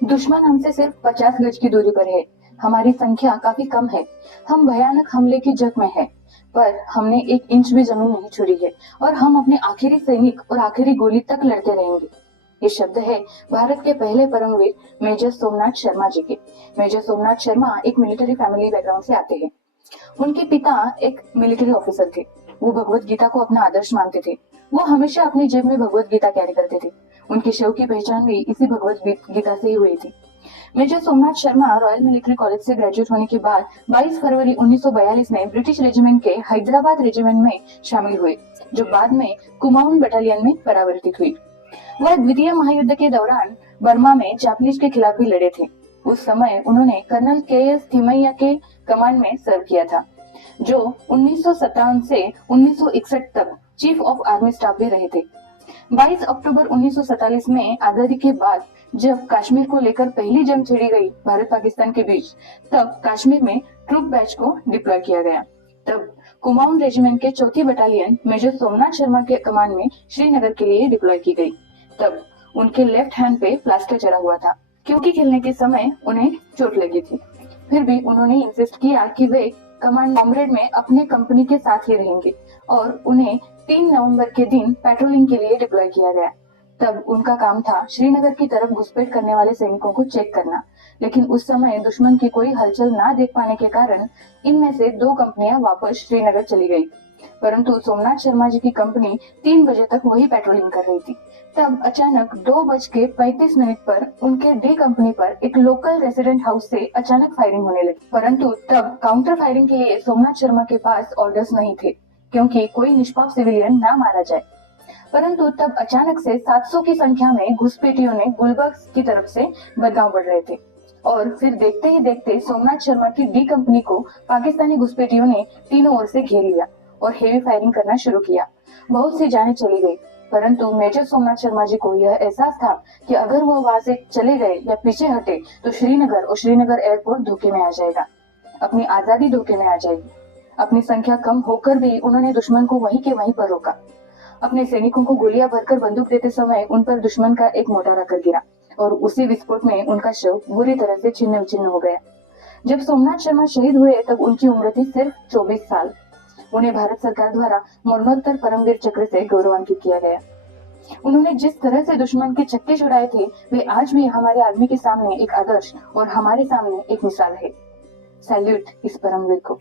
दुश्मन हमसे सिर्फ 50 गज की दूरी पर है। हमारी संख्या काफी कम है। हम भयानक हमले की जद में है, पर हमने 1 इंच भी जमीन नहीं छोड़ी है और हम अपने आखिरी सैनिक और आखिरी गोली तक लड़ते रहेंगे। ये शब्द है भारत के पहले परमवीर मेजर सोमनाथ शर्मा जी के। मेजर सोमनाथ शर्मा एक मिलिट्री फैमिली बैकग्राउंड से आते हैं। उनके पिता एक मिलिट्री ऑफिसर थे। वो भगवत गीता को अपना आदर्श मानते थे। वो हमेशा अपनी जेब में भगवत गीता कैरी करते थे। उनके शव की पहचान भी इसी भगवत गीता से ही हुई थी। Major Somnath Sharma royal military college से ग्रेजुएट होने के बाद 22 फरवरी 1942 में ब्रिटिश रेजिमेंट के हैदराबाद रेजिमेंट में शामिल हुए, जो बाद में कुमाऊन बटालियन में परावर्तित हुई। वह द्वितीय महायुद्ध के दौरान बर्मा में जापानीज के खिलाफ भी लड़े थे। उस समय उन्होंने कर्नल के.एस. थिमैया के कमांड में सर्व किया था, जो 1957 से 1961 तक चीफ ऑफ आर्मी स्टाफ भी रहे थे। 22 अक्टूबर 1947 में आजादी के बाद जब कश्मीर को लेकर पहली जंग छिड़ी गई भारत पाकिस्तान के बीच, तब कश्मीर में ट्रूप बैच को डिप्लॉय किया गया। तब कुमाऊन रेजिमेंट के 4थी बटालियन मेजर सोमनाथ शर्मा के कमांड में श्रीनगर के लिए डिप्लॉय की गई। तब उनके लेफ्ट हैंड पे प्लास्टर चढ़ा हुआ था, क्योंकि खेलने के समय उन्हें चोट लगी थी। फिर भी उन्होंने इंसिस्ट किया कि वे कमांड कॉमरेड में अपने कंपनी के साथ ही रहेंगे और उन्हें 3 नवंबर के दिन पेट्रोलिंग के लिए डिप्लॉय किया गया। तब उनका काम था श्रीनगर की तरफ घुसपैठ करने वाले सैनिकों को चेक करना, लेकिन उस समय दुश्मन की कोई हलचल ना देख पाने के कारण इनमें से 2 कंपनियां वापस श्रीनगर चली गई। परंतु सोमनाथ शर्मा जी की कंपनी 3 बजे तक वही पेट्रोलिंग कर रही थी। तब अचानक 2:35 पर उनके डी कंपनी पर एक लोकल रेसिडेंट हाउस से अचानक फायरिंग होने लगी। परंतु तब काउंटर फायरिंग के लिए सोमनाथ शर्मा के पास ऑर्डर्स नहीं थे, क्योंकि कोई निष्पाप सिविलियन ना मारा जाए। परंतु तब अचानक से 700 की संख्या में घुसपैठियों ने गुलबर्ग की तरफ से बदगांव बढ़ रहे थे और फिर देखते ही देखते सोमनाथ शर्मा की डी कंपनी को पाकिस्तानी घुसपैठियों ने तीनों ओर से घेर लिया और हेवी फायरिंग करना शुरू किया। बहुत सी जानें चली गई, परंतु मेजर सोमनाथ शर्मा जी को यह एहसास था कि अगर वो वहां से चले गए या पीछे हटे तो श्रीनगर और श्रीनगर एयरपोर्ट धोखे में आ जाएगा, अपनी आजादी धोखे में आ जाएगी। अपनी संख्या कम होकर भी उन्होंने दुश्मन को वहीं के वहीं पर रोका। अपने सैनिकों को गोलियां भरकर बंदूक देते समय उन पर दुश्मन का एक मोर्टार आकर गिरा और उसी विस्फोट में उनका शव बुरी तरह से छिन्न विछिन्न हो गया। जब सोमनाथ शर्मा शहीद हुए तब उनकी उम्र थी सिर्फ 24 साल। उन्हें भारत सरकार द्वारा मरणोत्तर परमवीर चक्र से गौरवान्वित किया गया। उन्होंने जिस तरह से दुश्मन के छक्के छुड़ाए थे, वे आज भी हमारे आर्मी के सामने एक आदर्श और हमारे सामने एक मिसाल है। सैल्यूट इस परमवीर को।